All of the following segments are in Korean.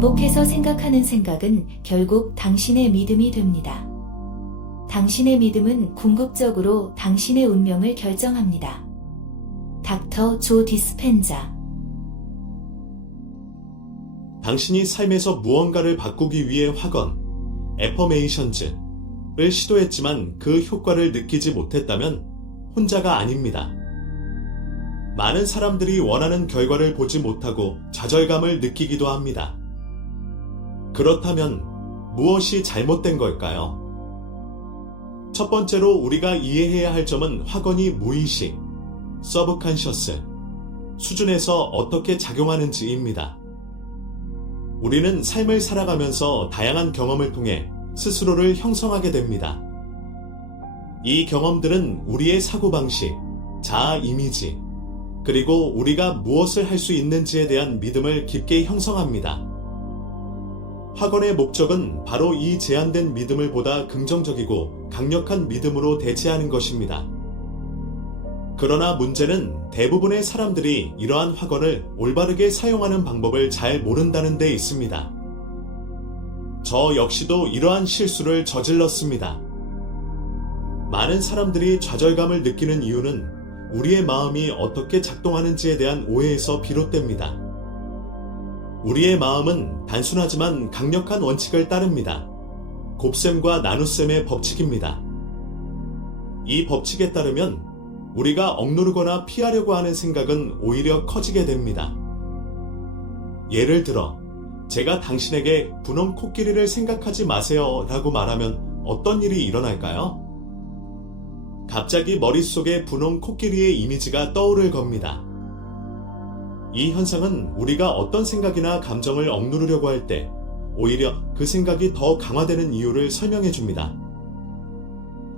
반복해서 생각하는 생각은 결국 당신의 믿음이 됩니다. 당신의 믿음은 궁극적으로 당신의 운명을 결정합니다. 닥터 조 디스펜자. 당신이 삶에서 무언가를 바꾸기 위해 확언, 애퍼메이션즈를 시도했지만 그 효과를 느끼지 못했다면 혼자가 아닙니다. 많은 사람들이 원하는 결과를 보지 못하고 좌절감을 느끼기도 합니다. 그렇다면 무엇이 잘못된 걸까요? 첫 번째로 우리가 이해해야 할 점은 확언이 무의식, 서브컨셔스 수준에서 어떻게 작용하는지입니다. 우리는 삶을 살아가면서 다양한 경험을 통해 스스로를 형성하게 됩니다. 이 경험들은 우리의 사고방식, 자아 이미지, 그리고 우리가 무엇을 할 수 있는지에 대한 믿음을 깊게 형성합니다. 확언의 목적은 바로 이 제한된 믿음을 보다 긍정적이고 강력한 믿음으로 대체하는 것입니다. 그러나 문제는 대부분의 사람들이 이러한 확언을 올바르게 사용하는 방법을 잘 모른다는 데 있습니다. 저 역시도 이러한 실수를 저질렀습니다. 많은 사람들이 좌절감을 느끼는 이유는 우리의 마음이 어떻게 작동하는지에 대한 오해에서 비롯됩니다. 우리의 마음은 단순하지만 강력한 원칙을 따릅니다. 곱셈과 나눗셈의 법칙입니다. 이 법칙에 따르면 우리가 억누르거나 피하려고 하는 생각은 오히려 커지게 됩니다. 예를 들어, 제가 당신에게 분홍 코끼리를 생각하지 마세요 라고 말하면 어떤 일이 일어날까요? 갑자기 머릿속에 분홍 코끼리의 이미지가 떠오를 겁니다. 이 현상은 우리가 어떤 생각이나 감정을 억누르려고 할 때 오히려 그 생각이 더 강화되는 이유를 설명해 줍니다.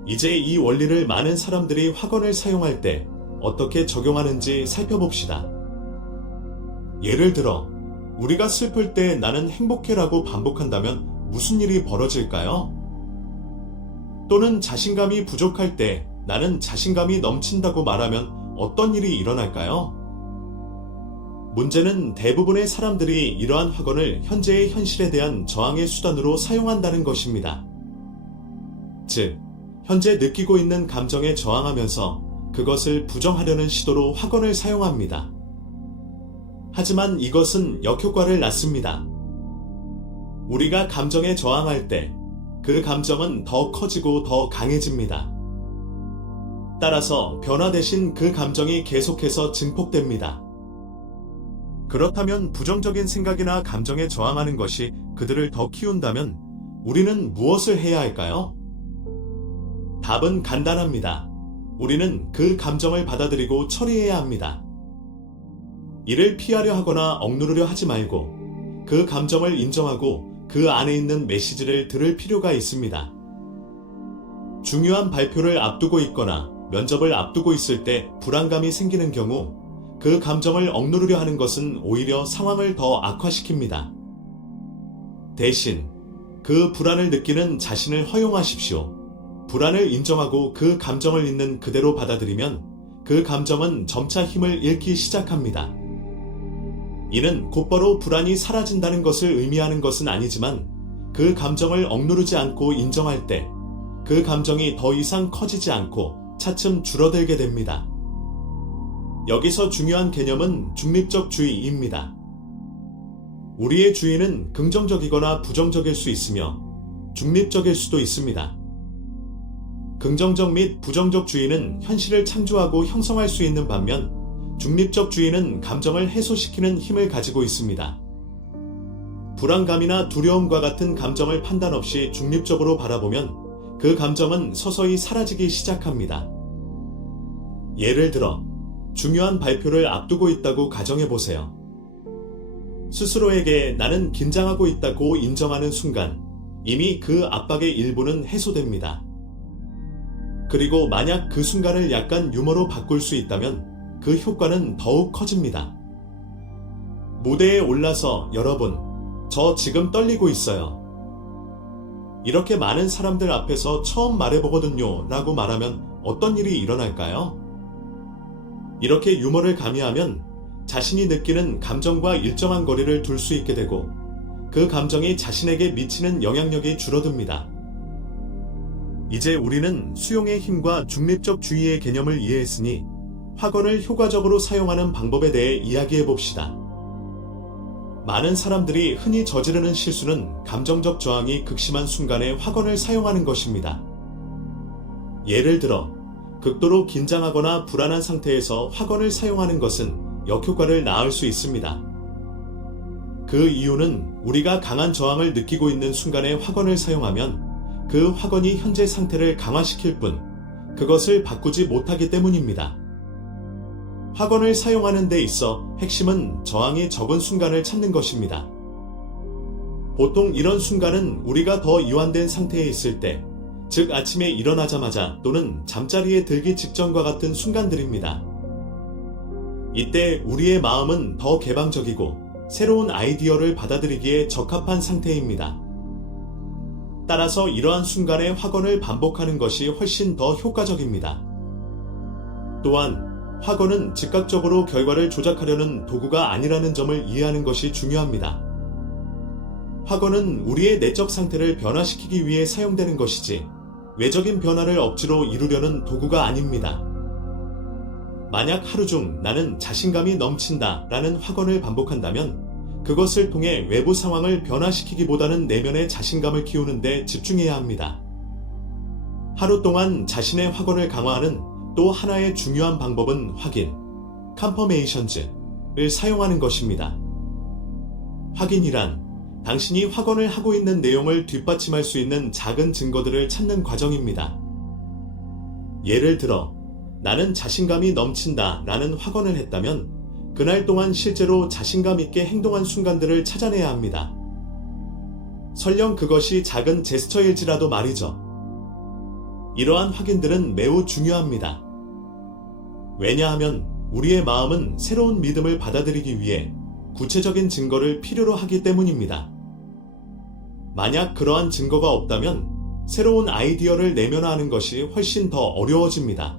이제 이 원리를 많은 사람들이 확언을 사용할 때 어떻게 적용하는지 살펴봅시다. 예를 들어, 우리가 슬플 때 나는 행복해라고 반복한다면 무슨 일이 벌어질까요? 또는 자신감이 부족할 때 나는 자신감이 넘친다고 말하면 어떤 일이 일어날까요? 문제는 대부분의 사람들이 이러한 확언을 현재의 현실에 대한 저항의 수단으로 사용한다는 것입니다. 즉, 현재 느끼고 있는 감정에 저항하면서 그것을 부정하려는 시도로 확언을 사용합니다. 하지만 이것은 역효과를 낳습니다. 우리가 감정에 저항할 때 그 감정은 더 커지고 더 강해집니다. 따라서 변화 대신 그 감정이 계속해서 증폭됩니다. 그렇다면 부정적인 생각이나 감정에 저항하는 것이 그들을 더 키운다면 우리는 무엇을 해야 할까요? 답은 간단합니다. 우리는 그 감정을 받아들이고 처리해야 합니다. 이를 피하려 하거나 억누르려 하지 말고 그 감정을 인정하고 그 안에 있는 메시지를 들을 필요가 있습니다. 중요한 발표를 앞두고 있거나 면접을 앞두고 있을 때 불안감이 생기는 경우 그 감정을 억누르려 하는 것은 오히려 상황을 더 악화시킵니다. 대신 그 불안을 느끼는 자신을 허용하십시오. 불안을 인정하고 그 감정을 있는 그대로 받아들이면 그 감정은 점차 힘을 잃기 시작합니다. 이는 곧바로 불안이 사라진다는 것을 의미하는 것은 아니지만 그 감정을 억누르지 않고 인정할 때 그 감정이 더 이상 커지지 않고 차츰 줄어들게 됩니다. 여기서 중요한 개념은 중립적 주의입니다. 우리의 주의는 긍정적이거나 부정적일 수 있으며 중립적일 수도 있습니다. 긍정적 및 부정적 주의는 현실을 창조하고 형성할 수 있는 반면 중립적 주의는 감정을 해소시키는 힘을 가지고 있습니다. 불안감이나 두려움과 같은 감정을 판단 없이 중립적으로 바라보면 그 감정은 서서히 사라지기 시작합니다. 예를 들어, 중요한 발표를 앞두고 있다고 가정해보세요. 스스로에게 나는 긴장하고 있다고 인정하는 순간 이미 그 압박의 일부는 해소됩니다. 그리고 만약 그 순간을 약간 유머로 바꿀 수 있다면 그 효과는 더욱 커집니다. 무대에 올라서 여러분, 저 지금 떨리고 있어요. 이렇게 많은 사람들 앞에서 처음 말해보거든요 라고 말하면 어떤 일이 일어날까요? 이렇게 유머를 가미하면 자신이 느끼는 감정과 일정한 거리를 둘 수 있게 되고 그 감정이 자신에게 미치는 영향력이 줄어듭니다. 이제 우리는 수용의 힘과 중립적 주의의 개념을 이해했으니 확언을 효과적으로 사용하는 방법에 대해 이야기해 봅시다. 많은 사람들이 흔히 저지르는 실수는 감정적 저항이 극심한 순간에 확언을 사용하는 것입니다. 예를 들어 극도로 긴장하거나 불안한 상태에서 확언을 사용하는 것은 역효과를 낳을 수 있습니다. 그 이유는 우리가 강한 저항을 느끼고 있는 순간에 확언을 사용하면 그 확언이 현재 상태를 강화시킬 뿐 그것을 바꾸지 못하기 때문입니다. 확언을 사용하는 데 있어 핵심은 저항이 적은 순간을 찾는 것입니다. 보통 이런 순간은 우리가 더 이완된 상태에 있을 때, 즉 아침에 일어나자마자 또는 잠자리에 들기 직전과 같은 순간들입니다. 이때 우리의 마음은 더 개방적이고 새로운 아이디어를 받아들이기에 적합한 상태입니다. 따라서 이러한 순간에 확언을 반복하는 것이 훨씬 더 효과적입니다. 또한 확언은 즉각적으로 결과를 조작하려는 도구가 아니라는 점을 이해하는 것이 중요합니다. 확언은 우리의 내적 상태를 변화시키기 위해 사용되는 것이지 외적인 변화를 억지로 이루려는 도구가 아닙니다. 만약 하루 중 나는 자신감이 넘친다 라는 확언을 반복한다면 그것을 통해 외부 상황을 변화시키기보다는 내면의 자신감을 키우는 데 집중해야 합니다. 하루 동안 자신의 확언을 강화하는 또 하나의 중요한 방법은 확인, confirmations를 사용하는 것입니다. 확인이란 당신이 확언을 하고 있는 내용을 뒷받침할 수 있는 작은 증거들을 찾는 과정입니다. 예를 들어, 나는 자신감이 넘친다 라는 확언을 했다면 그날 동안 실제로 자신감 있게 행동한 순간들을 찾아내야 합니다. 설령 그것이 작은 제스처일지라도 말이죠. 이러한 확인들은 매우 중요합니다. 왜냐하면 우리의 마음은 새로운 믿음을 받아들이기 위해 구체적인 증거를 필요로 하기 때문입니다. 만약 그러한 증거가 없다면 새로운 아이디어를 내면화하는 것이 훨씬 더 어려워집니다.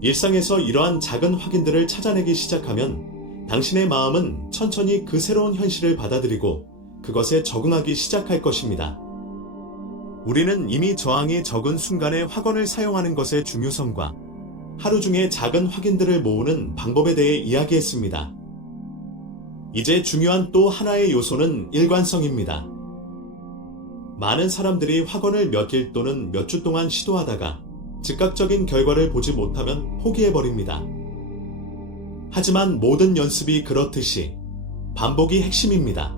일상에서 이러한 작은 확인들을 찾아내기 시작하면 당신의 마음은 천천히 그 새로운 현실을 받아들이고 그것에 적응하기 시작할 것입니다. 우리는 이미 저항이 적은 순간에 확언을 사용하는 것의 중요성과 하루 중에 작은 확인들을 모으는 방법에 대해 이야기했습니다. 이제 중요한 또 하나의 요소는 일관성입니다. 많은 사람들이 확언을 몇 일 또는 몇 주 동안 시도하다가 즉각적인 결과를 보지 못하면 포기해버립니다. 하지만 모든 연습이 그렇듯이 반복이 핵심입니다.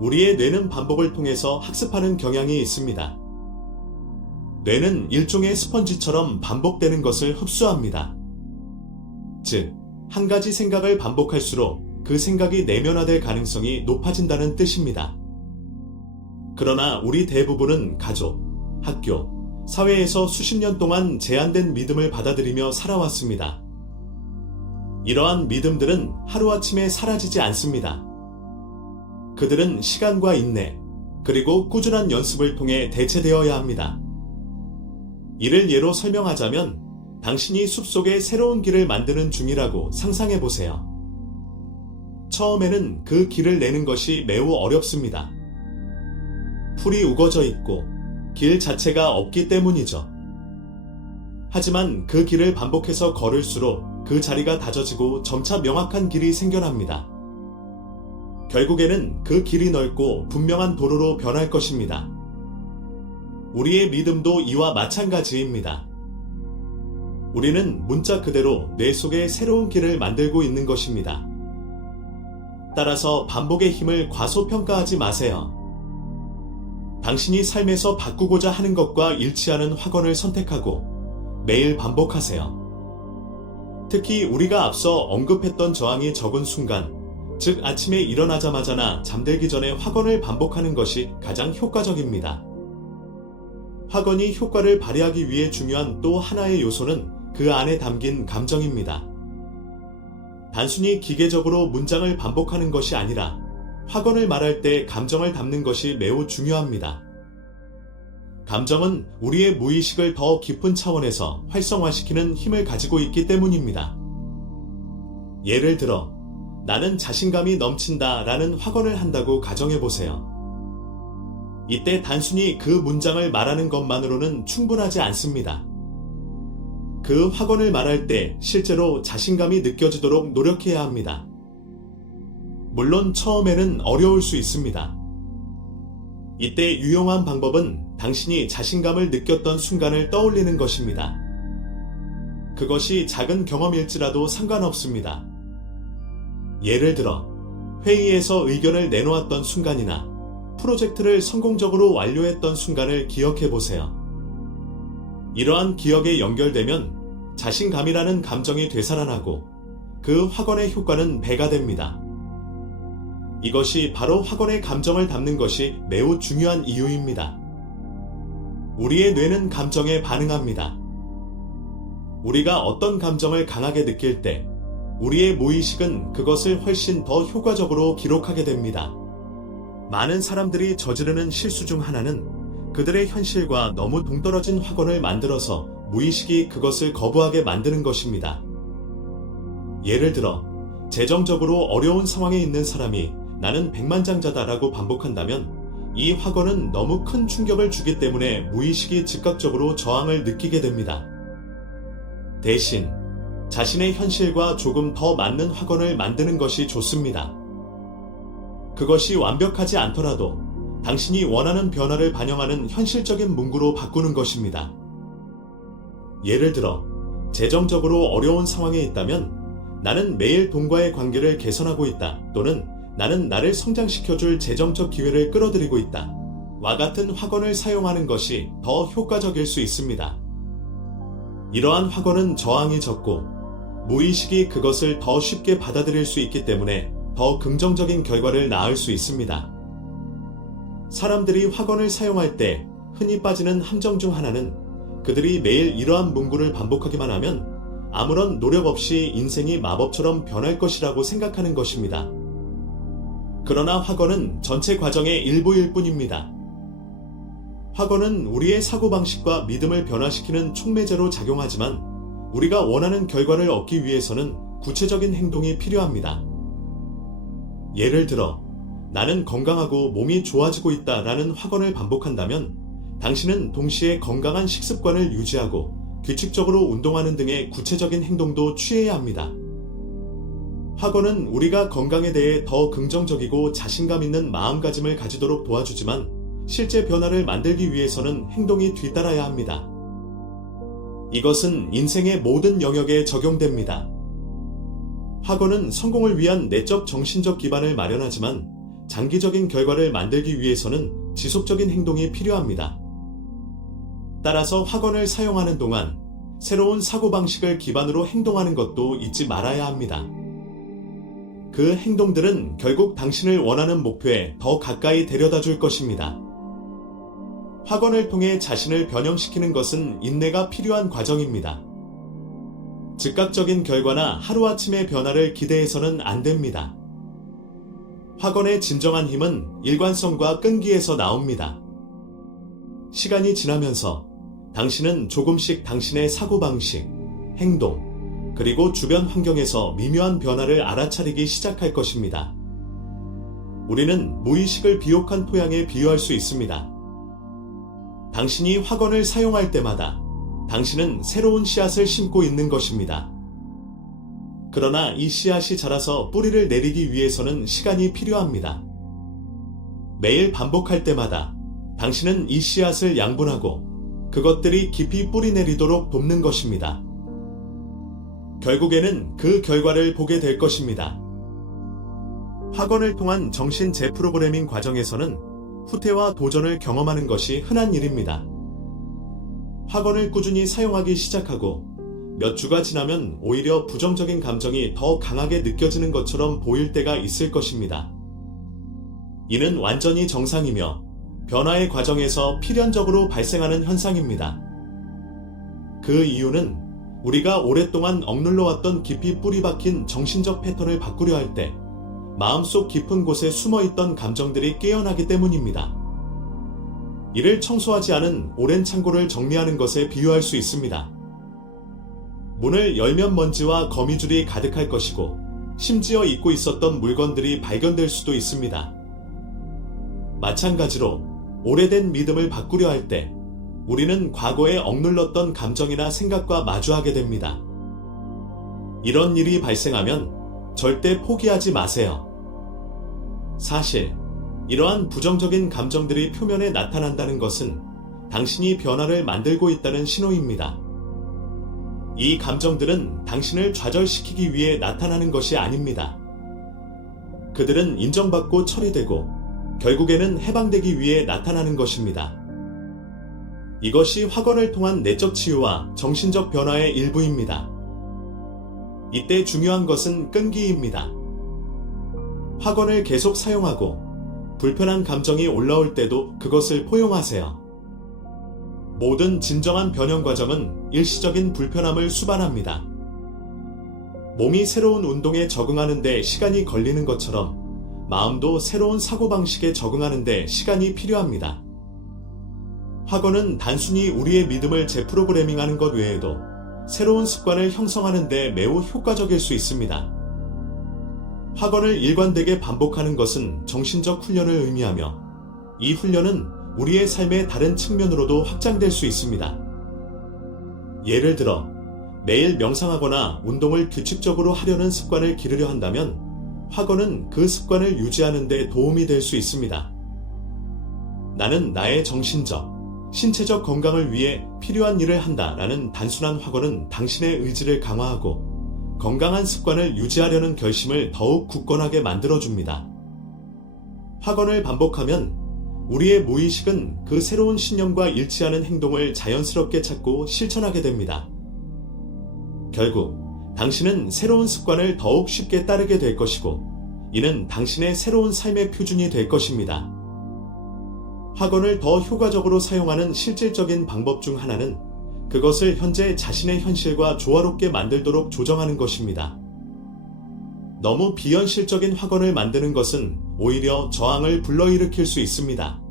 우리의 뇌는 반복을 통해서 학습하는 경향이 있습니다. 뇌는 일종의 스펀지처럼 반복되는 것을 흡수합니다. 즉, 한 가지 생각을 반복할수록 그 생각이 내면화될 가능성이 높아진다는 뜻입니다. 그러나 우리 대부분은 가족, 학교, 사회에서 수십 년 동안 제한된 믿음을 받아들이며 살아왔습니다. 이러한 믿음들은 하루아침에 사라지지 않습니다. 그들은 시간과 인내, 그리고 꾸준한 연습을 통해 대체되어야 합니다. 이를 예로 설명하자면 당신이 숲속에 새로운 길을 만드는 중이라고 상상해 보세요. 처음에는 그 길을 내는 것이 매우 어렵습니다. 풀이 우거져 있고 길 자체가 없기 때문이죠. 하지만 그 길을 반복해서 걸을수록 그 자리가 다져지고 점차 명확한 길이 생겨납니다. 결국에는 그 길이 넓고 분명한 도로로 변할 것입니다. 우리의 믿음도 이와 마찬가지입니다. 우리는 문자 그대로 뇌 속에 새로운 길을 만들고 있는 것입니다. 따라서 반복의 힘을 과소평가하지 마세요. 당신이 삶에서 바꾸고자 하는 것과 일치하는 확언을 선택하고 매일 반복하세요. 특히 우리가 앞서 언급했던 저항이 적은 순간, 즉 아침에 일어나자마자나 잠들기 전에 확언을 반복하는 것이 가장 효과적입니다. 확언이 효과를 발휘하기 위해 중요한 또 하나의 요소는 그 안에 담긴 감정입니다. 단순히 기계적으로 문장을 반복하는 것이 아니라 확언을 말할 때 감정을 담는 것이 매우 중요합니다. 감정은 우리의 무의식을 더 깊은 차원에서 활성화시키는 힘을 가지고 있기 때문입니다. 예를 들어, 나는 자신감이 넘친다 라는 확언을 한다고 가정해보세요. 이때 단순히 그 문장을 말하는 것만으로는 충분하지 않습니다. 그 확언을 말할 때 실제로 자신감이 느껴지도록 노력해야 합니다. 물론 처음에는 어려울 수 있습니다. 이때 유용한 방법은 당신이 자신감을 느꼈던 순간을 떠올리는 것입니다. 그것이 작은 경험일지라도 상관없습니다. 예를 들어 회의에서 의견을 내놓았던 순간이나 프로젝트를 성공적으로 완료했던 순간을 기억해 보세요. 이러한 기억에 연결되면 자신감이라는 감정이 되살아나고 그 확언의 효과는 배가 됩니다. 이것이 바로 확언의 감정을 담는 것이 매우 중요한 이유입니다. 우리의 뇌는 감정에 반응합니다. 우리가 어떤 감정을 강하게 느낄 때 우리의 무의식은 그것을 훨씬 더 효과적으로 기록하게 됩니다. 많은 사람들이 저지르는 실수 중 하나는 그들의 현실과 너무 동떨어진 확언을 만들어서 무의식이 그것을 거부하게 만드는 것입니다. 예를 들어 재정적으로 어려운 상황에 있는 사람이 나는 백만장자다라고 반복한다면 이 확언은 너무 큰 충격을 주기 때문에 무의식이 즉각적으로 저항을 느끼게 됩니다. 대신 자신의 현실과 조금 더 맞는 확언을 만드는 것이 좋습니다. 그것이 완벽하지 않더라도 당신이 원하는 변화를 반영하는 현실적인 문구로 바꾸는 것입니다. 예를 들어 재정적으로 어려운 상황에 있다면 나는 매일 돈과의 관계를 개선하고 있다 또는 나는 나를 성장시켜줄 재정적 기회를 끌어들이고 있다 와 같은 확언을 사용하는 것이 더 효과적일 수 있습니다. 이러한 확언은 저항이 적고 무의식이 그것을 더 쉽게 받아들일 수 있기 때문에 더 긍정적인 결과를 낳을 수 있습니다. 사람들이 확언을 사용할 때 흔히 빠지는 함정 중 하나는 그들이 매일 이러한 문구를 반복하기만 하면 아무런 노력 없이 인생이 마법처럼 변할 것이라고 생각하는 것입니다. 그러나 확언은 전체 과정의 일부일 뿐입니다. 확언은 우리의 사고방식과 믿음을 변화시키는 촉매제로 작용하지만 우리가 원하는 결과를 얻기 위해서는 구체적인 행동이 필요합니다. 예를 들어 나는 건강하고 몸이 좋아지고 있다 라는 확언을 반복한다면 당신은 동시에 건강한 식습관을 유지하고 규칙적으로 운동하는 등의 구체적인 행동도 취해야 합니다. 확언은 우리가 건강에 대해 더 긍정적이고 자신감 있는 마음가짐을 가지도록 도와주지만 실제 변화를 만들기 위해서는 행동이 뒤따라야 합니다. 이것은 인생의 모든 영역에 적용됩니다. 확언은 성공을 위한 내적 정신적 기반을 마련하지만 장기적인 결과를 만들기 위해서는 지속적인 행동이 필요합니다. 따라서 확언을 사용하는 동안 새로운 사고방식을 기반으로 행동하는 것도 잊지 말아야 합니다. 그 행동들은 결국 당신을 원하는 목표에 더 가까이 데려다 줄 것입니다. 확언을 통해 자신을 변형시키는 것은 인내가 필요한 과정입니다. 즉각적인 결과나 하루아침의 변화를 기대해서는 안 됩니다. 확언의 진정한 힘은 일관성과 끈기에서 나옵니다. 시간이 지나면서 당신은 조금씩 당신의 사고방식, 행동, 그리고 주변 환경에서 미묘한 변화를 알아차리기 시작할 것입니다. 우리는 무의식을 비옥한 토양에 비유할 수 있습니다. 당신이 확언을 사용할 때마다 당신은 새로운 씨앗을 심고 있는 것입니다. 그러나 이 씨앗이 자라서 뿌리를 내리기 위해서는 시간이 필요합니다. 매일 반복할 때마다 당신은 이 씨앗을 양분하고 그것들이 깊이 뿌리 내리도록 돕는 것입니다. 결국에는 그 결과를 보게 될 것입니다. 학원을 통한 정신 재프로그래밍 과정에서는 후퇴와 도전을 경험하는 것이 흔한 일입니다. 학원을 꾸준히 사용하기 시작하고 몇 주가 지나면 오히려 부정적인 감정이 더 강하게 느껴지는 것처럼 보일 때가 있을 것입니다. 이는 완전히 정상이며 변화의 과정에서 필연적으로 발생하는 현상입니다. 그 이유는 우리가 오랫동안 억눌러 왔던 깊이 뿌리 박힌 정신적 패턴을 바꾸려 할 때 마음속 깊은 곳에 숨어있던 감정들이 깨어나기 때문입니다. 이를 청소하지 않은 오랜 창고를 정리하는 것에 비유할 수 있습니다. 문을 열면 먼지와 거미줄이 가득할 것이고 심지어 잊고 있었던 물건들이 발견될 수도 있습니다. 마찬가지로 오래된 믿음을 바꾸려 할 때 우리는 과거에 억눌렀던 감정이나 생각과 마주하게 됩니다. 이런 일이 발생하면 절대 포기하지 마세요. 사실 이러한 부정적인 감정들이 표면에 나타난다는 것은 당신이 변화를 만들고 있다는 신호입니다. 이 감정들은 당신을 좌절시키기 위해 나타나는 것이 아닙니다. 그들은 인정받고 처리되고 결국에는 해방되기 위해 나타나는 것입니다. 이것이 확언을 통한 내적 치유와 정신적 변화의 일부입니다. 이때 중요한 것은 끈기입니다. 확언을 계속 사용하고 불편한 감정이 올라올 때도 그것을 포용하세요. 모든 진정한 변형 과정은 일시적인 불편함을 수반합니다. 몸이 새로운 운동에 적응하는 데 시간이 걸리는 것처럼 마음도 새로운 사고방식에 적응하는 데 시간이 필요합니다. 확언은 단순히 우리의 믿음을 재프로그래밍하는 것 외에도 새로운 습관을 형성하는 데 매우 효과적일 수 있습니다. 확언을 일관되게 반복하는 것은 정신적 훈련을 의미하며 이 훈련은 우리의 삶의 다른 측면으로도 확장될 수 있습니다. 예를 들어 매일 명상하거나 운동을 규칙적으로 하려는 습관을 기르려 한다면 확언은 그 습관을 유지하는 데 도움이 될 수 있습니다. 나는 나의 정신적, 신체적 건강을 위해 필요한 일을 한다라는 단순한 확언은 당신의 의지를 강화하고 건강한 습관을 유지하려는 결심을 더욱 굳건하게 만들어줍니다. 확언을 반복하면 우리의 무의식은 그 새로운 신념과 일치하는 행동을 자연스럽게 찾고 실천하게 됩니다. 결국 당신은 새로운 습관을 더욱 쉽게 따르게 될 것이고 이는 당신의 새로운 삶의 표준이 될 것입니다. 확언을 더 효과적으로 사용하는 실질적인 방법 중 하나는 그것을 현재 자신의 현실과 조화롭게 만들도록 조정하는 것입니다. 너무 비현실적인 확언을 만드는 것은 오히려 저항을 불러일으킬 수 있습니다.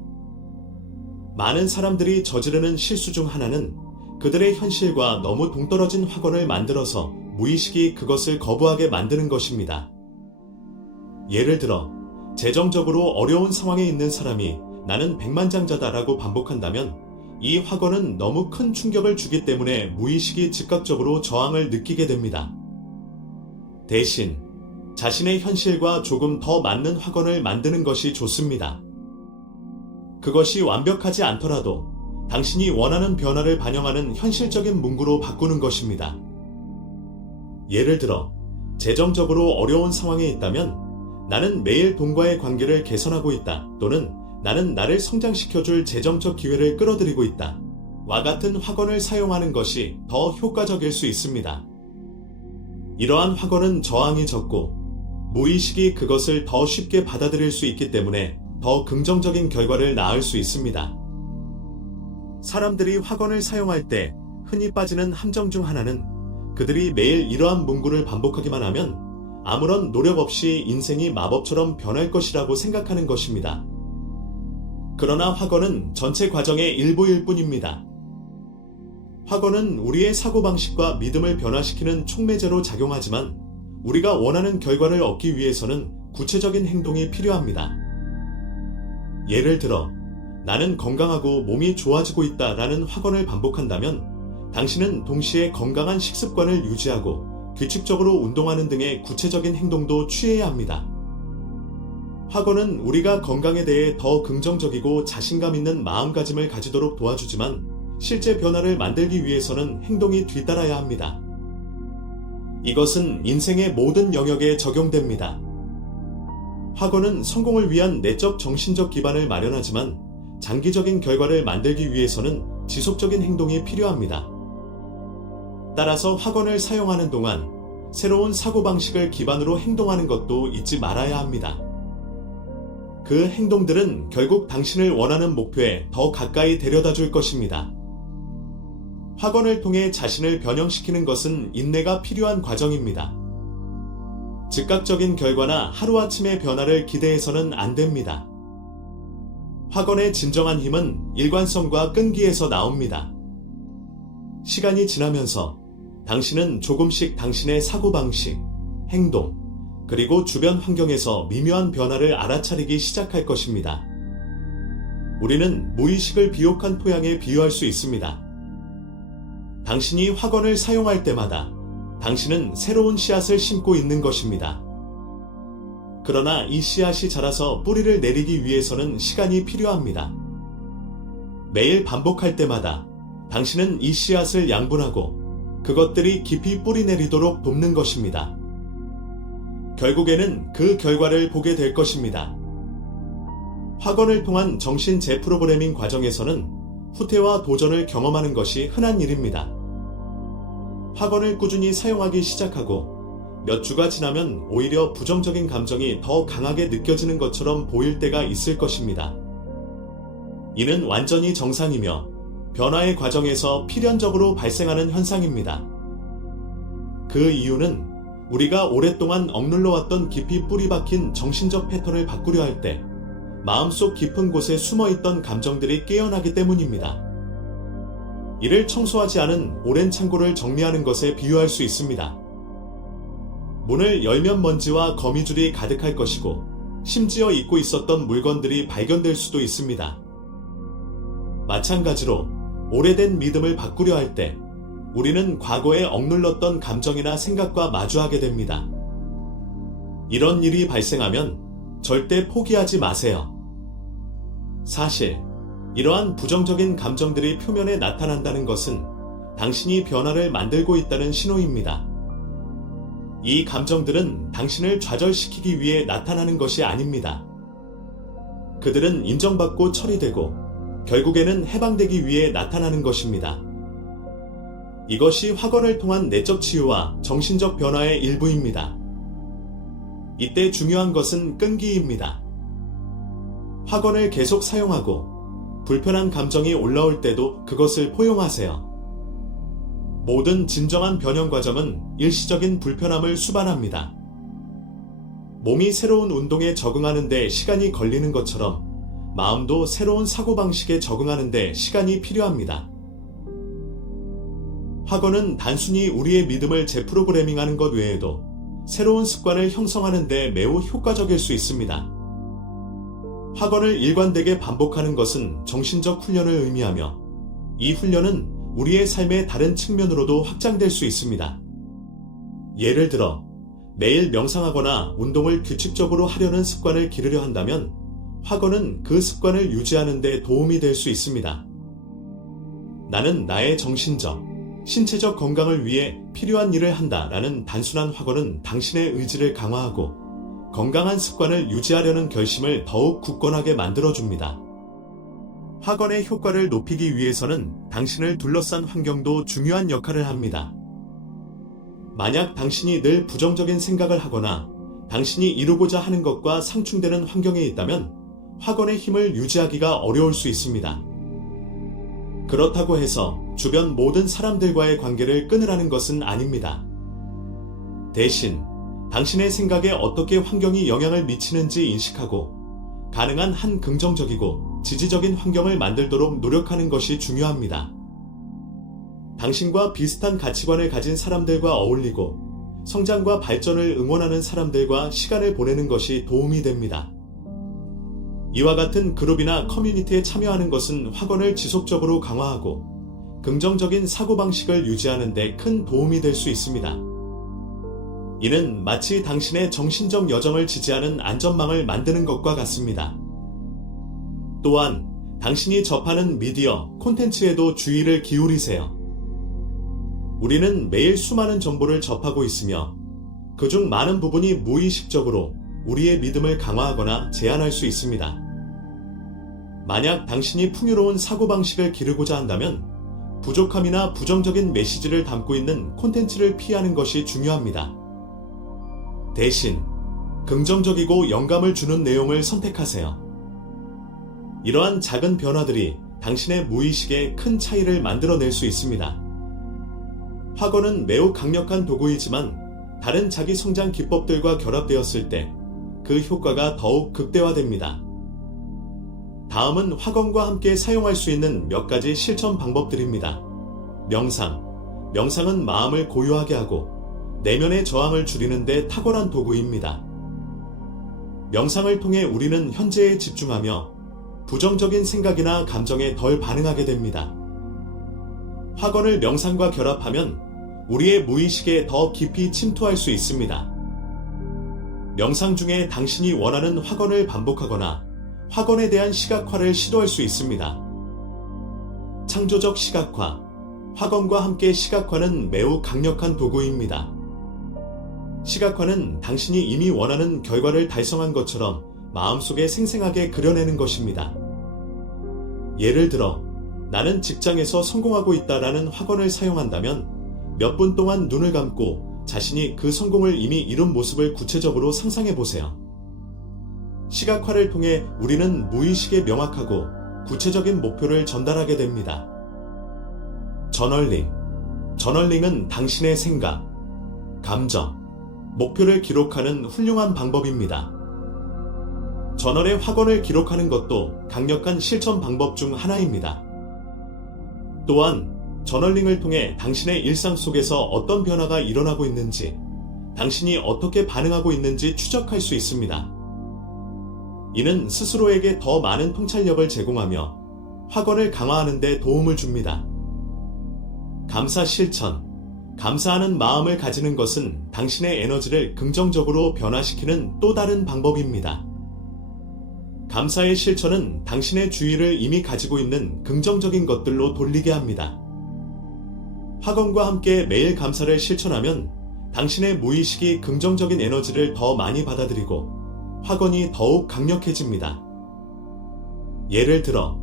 많은 사람들이 저지르는 실수 중 하나는 그들의 현실과 너무 동떨어진 확언을 만들어서 무의식이 그것을 거부하게 만드는 것입니다. 예를 들어 재정적으로 어려운 상황에 있는 사람이 나는 백만장자다라고 반복한다면 이 확언은 너무 큰 충격을 주기 때문에 무의식이 즉각적으로 저항을 느끼게 됩니다. 대신 자신의 현실과 조금 더 맞는 확언을 만드는 것이 좋습니다. 그것이 완벽하지 않더라도 당신이 원하는 변화를 반영하는 현실적인 문구로 바꾸는 것입니다. 예를 들어 재정적으로 어려운 상황에 있다면 나는 매일 돈과의 관계를 개선하고 있다 또는 나는 나를 성장시켜줄 재정적 기회를 끌어들이고 있다 와 같은 확언을 사용하는 것이 더 효과적일 수 있습니다. 이러한 확언은 저항이 적고 무의식이 그것을 더 쉽게 받아들일 수 있기 때문에 더 긍정적인 결과를 낳을 수 있습니다. 사람들이 확언을 사용할 때 흔히 빠지는 함정 중 하나는 그들이 매일 이러한 문구를 반복하기만 하면 아무런 노력 없이 인생이 마법처럼 변할 것이라고 생각하는 것입니다. 그러나 확언은 전체 과정의 일부일 뿐입니다. 확언은 우리의 사고방식과 믿음을 변화시키는 촉매제로 작용하지만 우리가 원하는 결과를 얻기 위해서는 구체적인 행동이 필요합니다. 예를 들어 나는 건강하고 몸이 좋아지고 있다라는 확언을 반복한다면 당신은 동시에 건강한 식습관을 유지하고 규칙적으로 운동하는 등의 구체적인 행동도 취해야 합니다. 확언은 우리가 건강에 대해 더 긍정적이고 자신감 있는 마음가짐을 가지도록 도와주지만 실제 변화를 만들기 위해서는 행동이 뒤따라야 합니다. 이것은 인생의 모든 영역에 적용됩니다. 확언은 성공을 위한 내적 정신적 기반을 마련하지만 장기적인 결과를 만들기 위해서는 지속적인 행동이 필요합니다. 따라서 확언을 사용하는 동안 새로운 사고방식을 기반으로 행동하는 것도 잊지 말아야 합니다. 그 행동들은 결국 당신을 원하는 목표에 더 가까이 데려다 줄 것입니다. 확언을 통해 자신을 변형시키는 것은 인내가 필요한 과정입니다. 즉각적인 결과나 하루아침의 변화를 기대해서는 안 됩니다. 확언의 진정한 힘은 일관성과 끈기에서 나옵니다. 시간이 지나면서 당신은 조금씩 당신의 사고방식, 행동, 그리고 주변 환경에서 미묘한 변화를 알아차리기 시작할 것입니다. 우리는 무의식을 비옥한 토양에 비유할 수 있습니다. 당신이 확언을 사용할 때마다 당신은 새로운 씨앗을 심고 있는 것입니다. 그러나 이 씨앗이 자라서 뿌리를 내리기 위해서는 시간이 필요합니다. 매일 반복할 때마다 당신은 이 씨앗을 양분하고 그것들이 깊이 뿌리 내리도록 돕는 것입니다. 결국에는 그 결과를 보게 될 것입니다. 확언을 통한 정신 재프로그래밍 과정에서는 후퇴와 도전을 경험하는 것이 흔한 일입니다. 확언을 꾸준히 사용하기 시작하고 몇 주가 지나면 오히려 부정적인 감정이 더 강하게 느껴지는 것처럼 보일 때가 있을 것입니다. 이는 완전히 정상이며 변화의 과정에서 필연적으로 발생하는 현상입니다. 그 이유는 우리가 오랫동안 억눌러왔던 깊이 뿌리 박힌 정신적 패턴을 바꾸려 할 때 마음속 깊은 곳에 숨어있던 감정들이 깨어나기 때문입니다. 이를 청소하지 않은 오랜 창고를 정리하는 것에 비유할 수 있습니다. 문을 열면 먼지와 거미줄이 가득할 것이고 심지어 잊고 있었던 물건들이 발견될 수도 있습니다. 마찬가지로 오래된 믿음을 바꾸려 할 때 우리는 과거에 억눌렀던 감정이나 생각과 마주하게 됩니다. 이런 일이 발생하면 절대 포기하지 마세요. 사실 이러한 부정적인 감정들이 표면에 나타난다는 것은 당신이 변화를 만들고 있다는 신호입니다. 이 감정들은 당신을 좌절시키기 위해 나타나는 것이 아닙니다. 그들은 인정받고 처리되고 결국에는 해방되기 위해 나타나는 것입니다. 이것이 확언을 통한 내적 치유와 정신적 변화의 일부입니다. 이때 중요한 것은 끈기입니다. 확언을 계속 사용하고 불편한 감정이 올라올 때도 그것을 포용하세요. 모든 진정한 변형 과정은 일시적인 불편함을 수반합니다. 몸이 새로운 운동에 적응하는 데 시간이 걸리는 것처럼 마음도 새로운 사고방식에 적응하는 데 시간이 필요합니다. 확언은 단순히 우리의 믿음을 재프로그래밍하는 것 외에도 새로운 습관을 형성하는 데 매우 효과적일 수 있습니다. 확언을 일관되게 반복하는 것은 정신적 훈련을 의미하며 이 훈련은 우리의 삶의 다른 측면으로도 확장될 수 있습니다. 예를 들어 매일 명상하거나 운동을 규칙적으로 하려는 습관을 기르려 한다면 확언은 그 습관을 유지하는 데 도움이 될 수 있습니다. 나는 나의 정신적, 신체적 건강을 위해 필요한 일을 한다라는 단순한 확언은 당신의 의지를 강화하고 건강한 습관을 유지하려는 결심을 더욱 굳건하게 만들어줍니다. 확언의 효과를 높이기 위해서는 당신을 둘러싼 환경도 중요한 역할을 합니다. 만약 당신이 늘 부정적인 생각을 하거나 당신이 이루고자 하는 것과 상충되는 환경에 있다면 확언의 힘을 유지하기가 어려울 수 있습니다. 그렇다고 해서 주변 모든 사람들과의 관계를 끊으라는 것은 아닙니다. 대신 당신의 생각에 어떻게 환경이 영향을 미치는지 인식하고 가능한 한 긍정적이고 지지적인 환경을 만들도록 노력하는 것이 중요합니다. 당신과 비슷한 가치관을 가진 사람들과 어울리고 성장과 발전을 응원하는 사람들과 시간을 보내는 것이 도움이 됩니다. 이와 같은 그룹이나 커뮤니티에 참여하는 것은 확언을 지속적으로 강화하고 긍정적인 사고방식을 유지하는 데 큰 도움이 될 수 있습니다. 이는 마치 당신의 정신적 여정을 지지하는 안전망을 만드는 것과 같습니다. 또한 당신이 접하는 미디어, 콘텐츠에도 주의를 기울이세요. 우리는 매일 수많은 정보를 접하고 있으며 그중 많은 부분이 무의식적으로 우리의 믿음을 강화하거나 제한할 수 있습니다. 만약 당신이 풍요로운 사고방식을 기르고자 한다면 부족함이나 부정적인 메시지를 담고 있는 콘텐츠를 피하는 것이 중요합니다. 대신 긍정적이고 영감을 주는 내용을 선택하세요. 이러한 작은 변화들이 당신의 무의식에 큰 차이를 만들어낼 수 있습니다. 확언은 매우 강력한 도구이지만 다른 자기 성장 기법들과 결합되었을 때 그 효과가 더욱 극대화됩니다. 다음은 확언과 함께 사용할 수 있는 몇 가지 실천 방법들입니다. 명상. 명상은 마음을 고요하게 하고 내면의 저항을 줄이는 데 탁월한 도구입니다. 명상을 통해 우리는 현재에 집중하며 부정적인 생각이나 감정에 덜 반응하게 됩니다. 확언을 명상과 결합하면 우리의 무의식에 더 깊이 침투할 수 있습니다. 명상 중에 당신이 원하는 확언을 반복하거나 확언에 대한 시각화를 시도할 수 있습니다. 창조적 시각화, 확언과 함께 시각화는 매우 강력한 도구입니다. 시각화는 당신이 이미 원하는 결과를 달성한 것처럼 마음속에 생생하게 그려내는 것입니다. 예를 들어, 나는 직장에서 성공하고 있다라는 확언을 사용한다면 몇 분 동안 눈을 감고 자신이 그 성공을 이미 이룬 모습을 구체적으로 상상해 보세요. 시각화를 통해 우리는 무의식에 명확하고 구체적인 목표를 전달하게 됩니다. 저널링. 저널링은 당신의 생각, 감정, 목표를 기록하는 훌륭한 방법입니다. 저널에 확언을 기록하는 것도 강력한 실천 방법 중 하나입니다. 또한 저널링을 통해 당신의 일상 속에서 어떤 변화가 일어나고 있는지, 당신이 어떻게 반응하고 있는지 추적할 수 있습니다. 이는 스스로에게 더 많은 통찰력을 제공하며 확언을 강화하는 데 도움을 줍니다. 감사 실천. 감사하는 마음을 가지는 것은 당신의 에너지를 긍정적으로 변화시키는 또 다른 방법입니다. 감사의 실천은 당신의 주의를 이미 가지고 있는 긍정적인 것들로 돌리게 합니다. 확언과 함께 매일 감사를 실천하면 당신의 무의식이 긍정적인 에너지를 더 많이 받아들이고 확언이 더욱 강력해집니다. 예를 들어,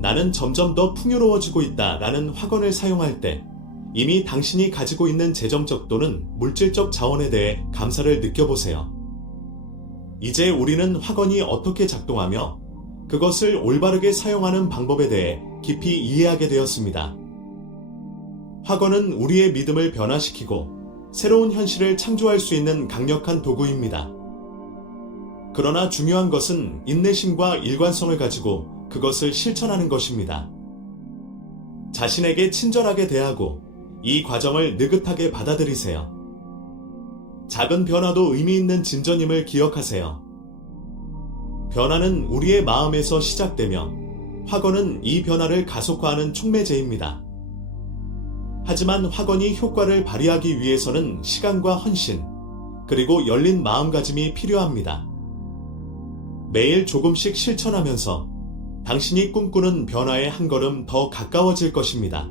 나는 점점 더 풍요로워지고 있다라는 확언을 사용할 때 이미 당신이 가지고 있는 재정적 또는 물질적 자원에 대해 감사를 느껴보세요. 이제 우리는 확언이 어떻게 작동하며 그것을 올바르게 사용하는 방법에 대해 깊이 이해하게 되었습니다. 확언은 우리의 믿음을 변화시키고 새로운 현실을 창조할 수 있는 강력한 도구입니다. 그러나 중요한 것은 인내심과 일관성을 가지고 그것을 실천하는 것입니다. 자신에게 친절하게 대하고 이 과정을 느긋하게 받아들이세요. 작은 변화도 의미 있는 진전임을 기억하세요. 변화는 우리의 마음에서 시작되며 확언은 이 변화를 가속화하는 촉매제입니다. 하지만 확언이 효과를 발휘하기 위해서는 시간과 헌신, 그리고 열린 마음가짐이 필요합니다. 매일 조금씩 실천하면서 당신이 꿈꾸는 변화에 한 걸음 더 가까워질 것입니다.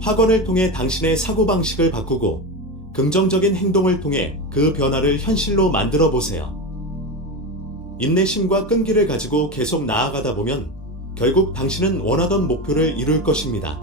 확언을 통해 당신의 사고방식을 바꾸고 긍정적인 행동을 통해 그 변화를 현실로 만들어 보세요. 인내심과 끈기를 가지고 계속 나아가다 보면 결국 당신은 원하던 목표를 이룰 것입니다.